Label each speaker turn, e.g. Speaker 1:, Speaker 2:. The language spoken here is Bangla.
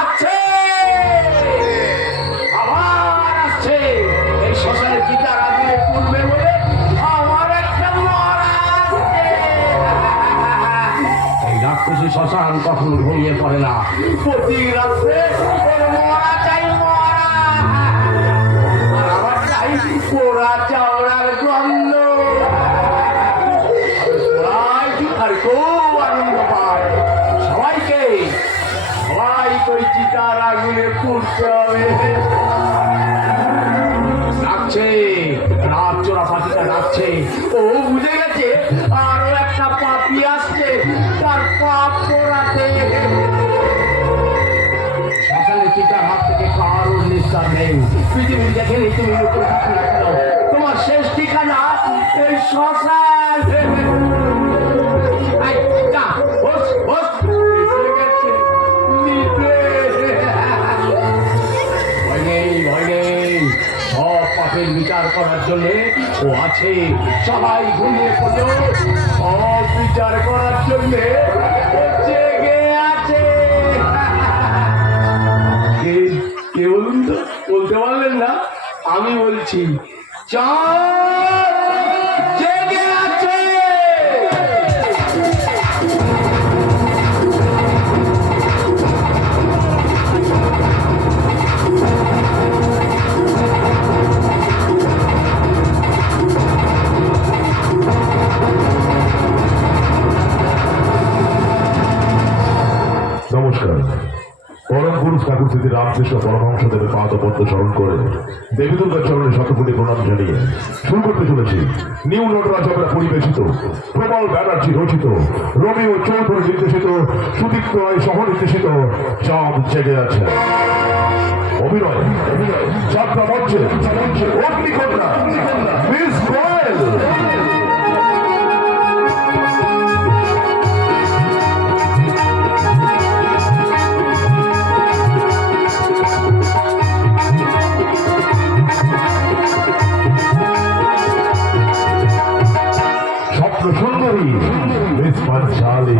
Speaker 1: আছে। আবার আসছে। এই শ্মশানের গীতার আগুনে পূর্বে বলে আমার একটা এই রাক্ষসী শ্মশান কখনো পড়ে না। প্রতি রাত্রে আগুনে পুড়তে হবে রাত চোরা পাখিটা ও বুঝে গেছে, আরও একটা পাপি আসছে, তার পাপ পোড়াতে। হাত থেকে কারোর নিস্তার নেই। পৃথিবী দেখেনি তুমি থাকো তোমার শেষ ঠিকানা এই শ্মশান। পাপের বিচার করার জন্য ও আছে। সবাই ঘুমিয়ে পড়ল বিচার করার জন্য জেগে আছে। কে বলুন তো? বলতে পারলেন না? আমি বলছি, চাঁদ
Speaker 2: নমস্কার। পরম পুরুষ ঠাকুর শ্রী রামকৃষ্ণ পরমহংসদেবের পাদ পদ্ম স্মরণ করে দেবী দুর্গার চরণে শতকোটি প্রণাম জানিয়ে শুরু করতে চলেছি। নিউ নটরাজ অপেরা পরিবেশিত, প্রবল ব্যানার্জি রচিত রবিও চৌধুরী নির্দেশিত, সুদীপ্ত রায় সহ নির্দেশিত চাঁদ জেগে আছে। অভিনয় অভিনয় যাত্রা মঞ্চে অগ্নিকন্যা, মিস সুন্দরী মিস পাঞ্চালী।